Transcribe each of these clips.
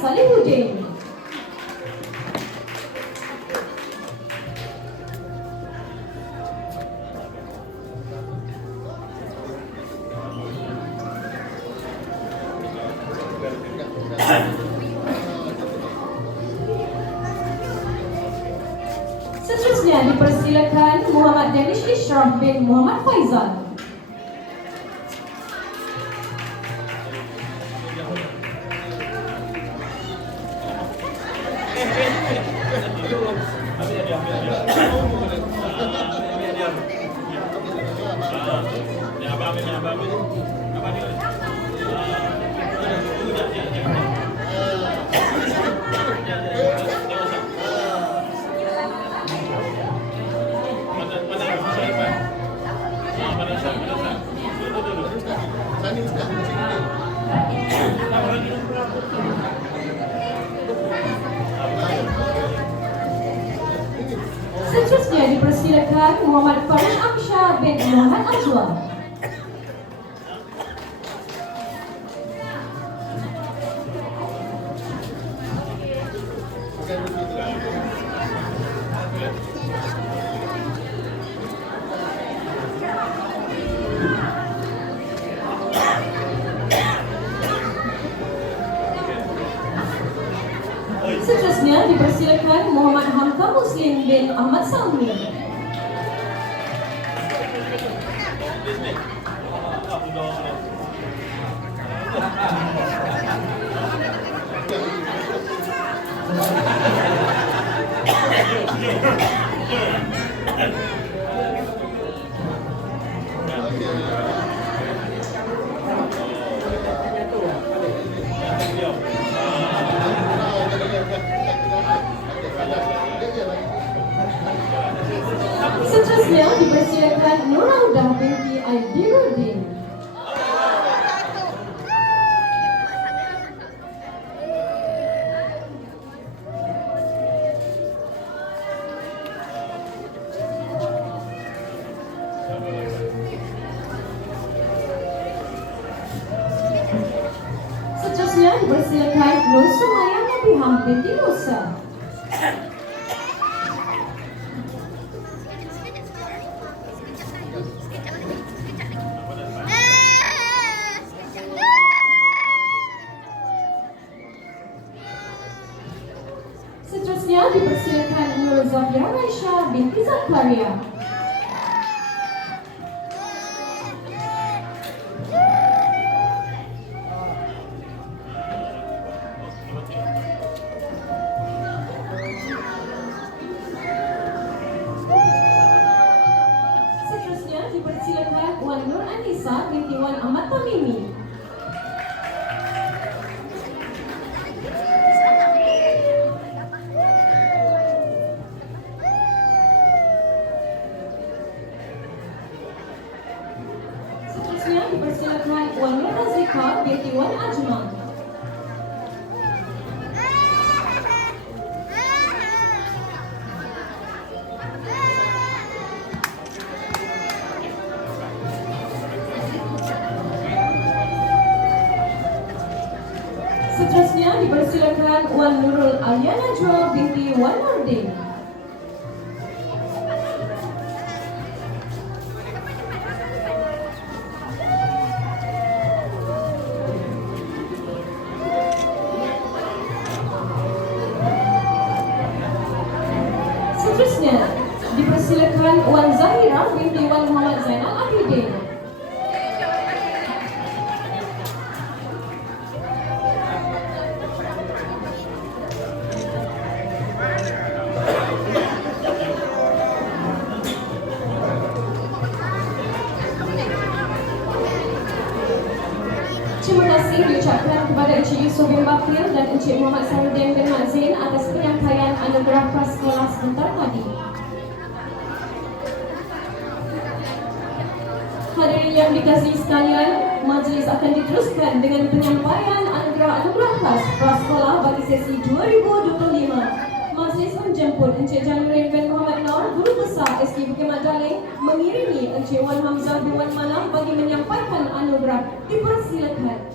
Salihuddin. Seterusnya dipersilakan Muhammad Danish Ishraf bin Muhammad Faizal. Seterusnya dipersilakan Muhammad Farid Amsyah bin Muhammad Azwar. Seterusnya Seterusnya dipersilakan Nur Zahira Raisha Nurul Alia Najwa binti Wan kasih diucapkan kepada Encik Yusof bin Bakir dan Encik Muhammad Sarudin bin Mazin atas penyampaian anugerah prasekolah sebentar tadi. Hadirin yang dikasihi sekalian, majlis akan diteruskan dengan penyampaian anugerah-anugerah khas prasekolah bagi sesi 2025. Majlis menjemput Encik Janurin bin Muhammad Nur, Guru Besar SK Bukit Madaling, mengiringi Encik Wan Hamzah bin Wan Manah bagi menyampaikan anugerah. Dipersilakan.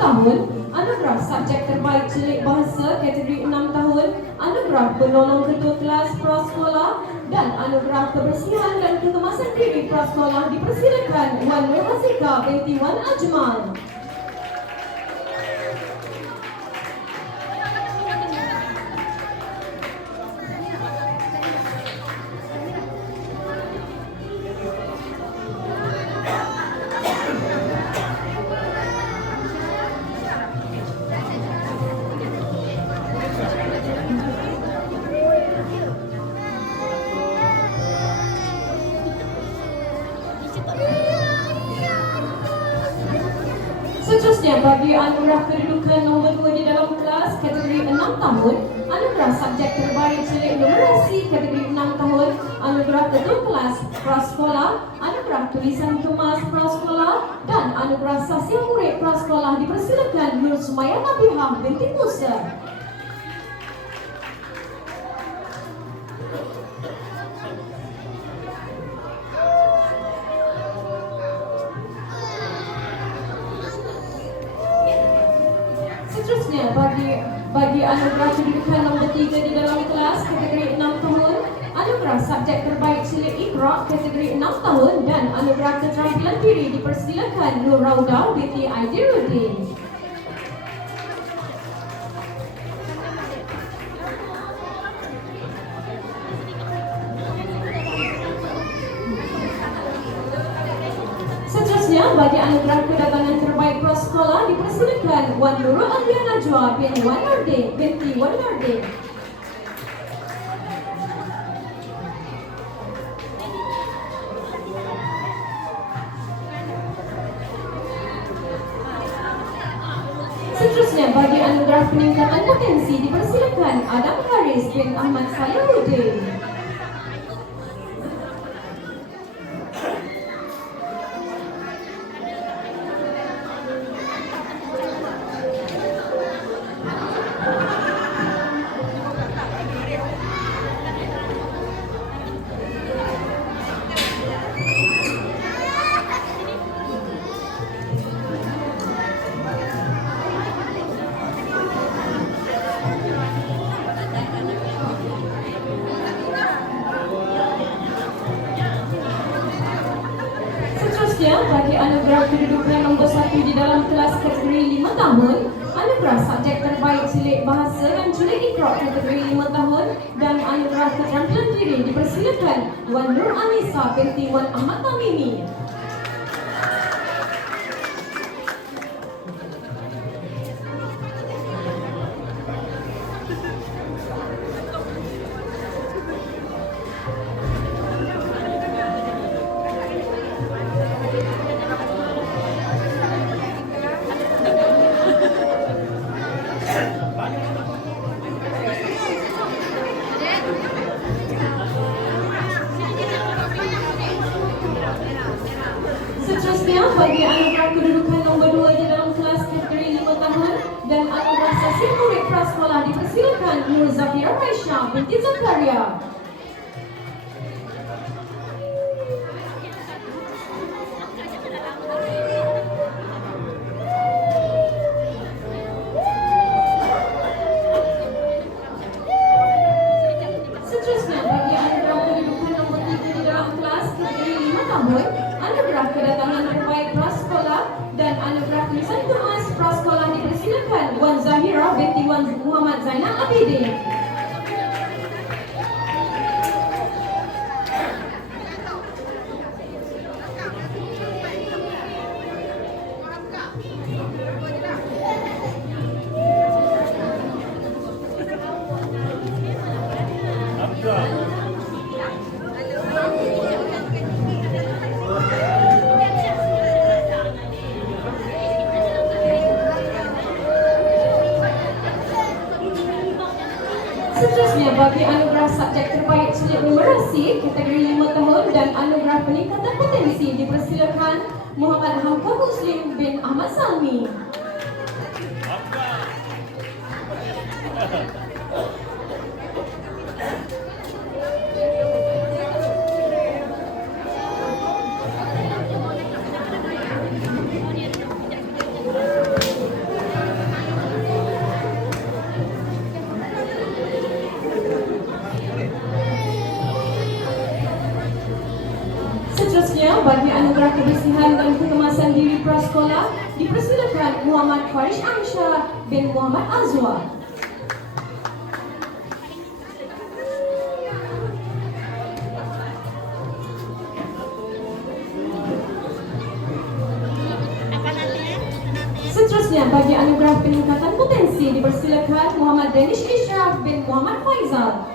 Tahun, anugerah subjek terbaik celik bahasa kategori 6 tahun, anugerah penolong ketua kelas prasekolah dan anugerah kebersihan dan kekemasan diri prasekolah dipersilakan Wan Nur Hasika binti Wan Ajmal. Seterusnya bagi anugerah kedudukan nombor 2 di dalam kelas kategori 6 tahun, anugerah subjek terbaik celik numerasi kategori 6 tahun, anugerah ketua kelas prasekolah, anugerah tulisan kemas prasekolah dan anugerah sasial murid prasekolah dipersilakan Nur Sumaya Nabihah binti Musa. Anugerah kedudukan nombor 3 di dalam kelas kategori 6 tahun, anugerah subjek terbaik cilik Iqra kategori 6 tahun dan anugerah keterampilan diri dipersilakan Nur Rauda binti Aidiruddin. Bagi anugerah kedatangan terbaik prasekolah dipersilakan Wan Nurul Alia Najwa bin Wan Nordin binti Wan Nordin. Seterusnya bagi anugerah peningkatan potensi dipersilakan Adam Haris bin Ahmad Salahuddin. Anugerah kedudukan nombor satu di dalam kelas kategori 5 tahun, anugerah subjek terbaik cilik bahasa dan cilik ikhrok kategori 5 tahun dan anugerah keterampilan diri dipersilakan Wan Nur Anissa binti Wan Ahmad Tamimi. Seterusnya bagi anugerah subjek terbaik cilik numerasi kategori 5 tahun dan anugerah peningkatan potensi dipersilakan Muhammad Hamka Muslim bin Ahmad Salmi. Prasekolah, dipersilakan Muhammad Farish Amsyah bin Muhammad Azwa. Seterusnya, bagi anugerah peningkatan potensi, dipersilakan Muhammad Danish Ishraf bin Muhammad Faizal.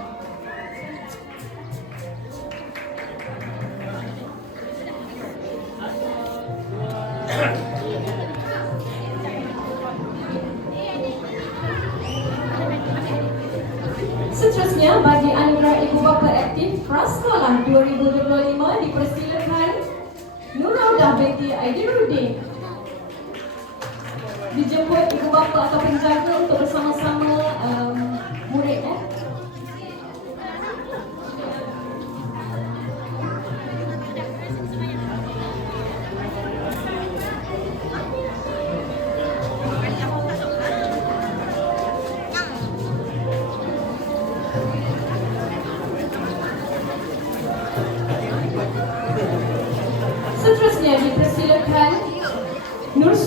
Binti Aidiruddin. Dijemput Ibu Bapa atau penjaga untuk bersama-sama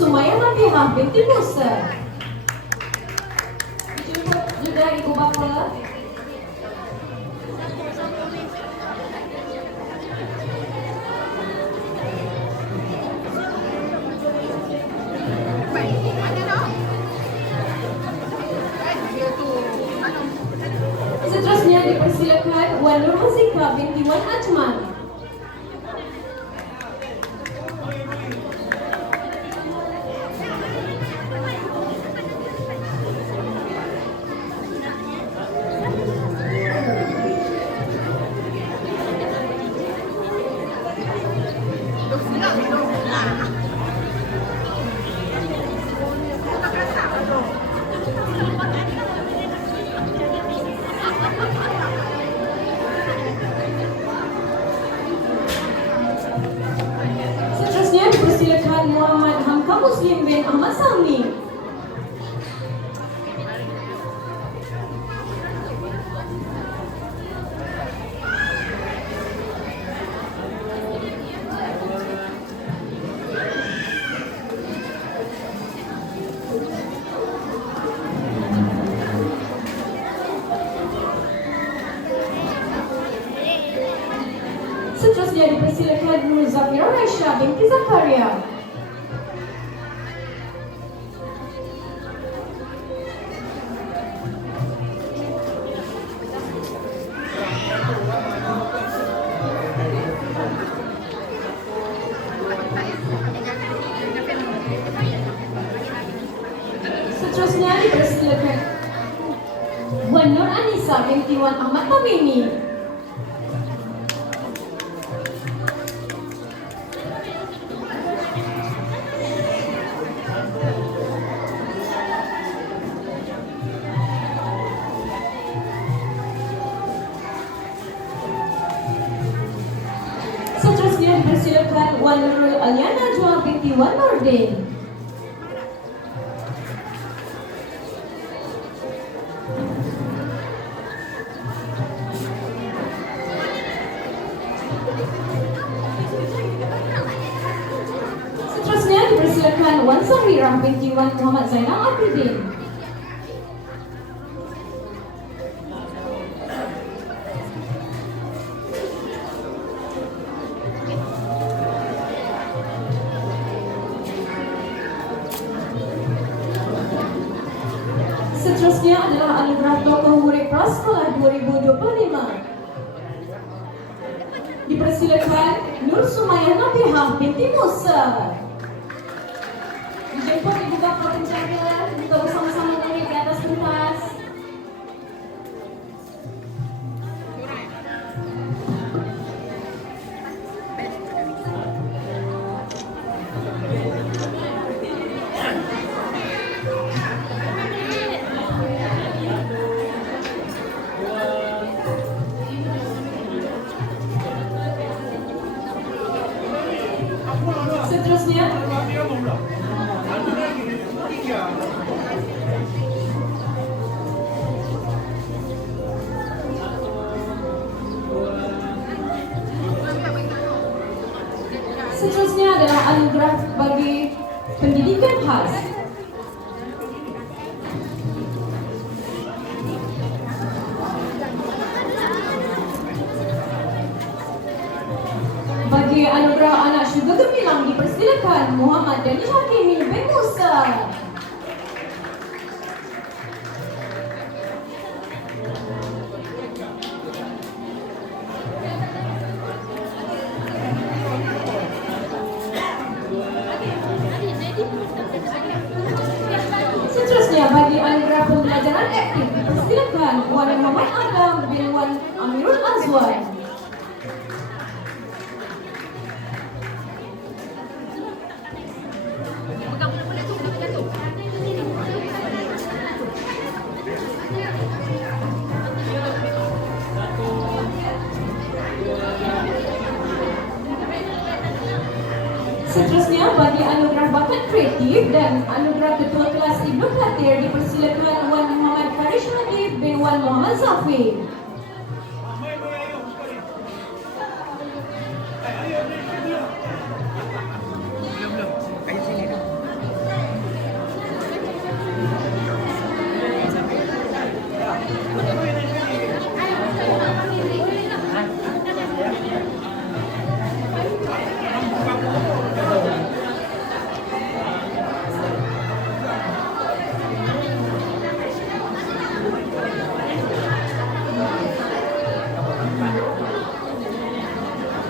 Sumaya Nabihah binti Musa. Dijemput juga ibu bapa. Seterusnya dipersilakan Wan Nur Mazika binti Wan Ajman. Dipersilakan Nur Zafira Raisha binti Zakaria. Seterusnya dipersilakan Wan Nur Anissa binti Wan Ahmad Tamimi. Seterusnya dipersilakan Wan Nurul Aliana Jua binti Wan Nordin. Seterusnya dipersilakan Wan Sahirah binti Wan Muhammad Zainal Abidin. Seterusnya adalah anugerah tokoh murid prasekolah 2025. Dipersilakan Nur Sumayah Nabihah binti Musa. Dijemput ibu bapa penjaga untuk dipersilakan Muhammad Danish Hakimi bin Musa. Seterusnya bagi anugerah pembelajaran aktif dipersilakan Wan Muhammad Adam bin Wan Amirul Azwan. Dan anugerah ketua kelas Ibnu Khatir dipersilakan Wan Muhammad Farish Nadif bin Wan Muhammad Zafir.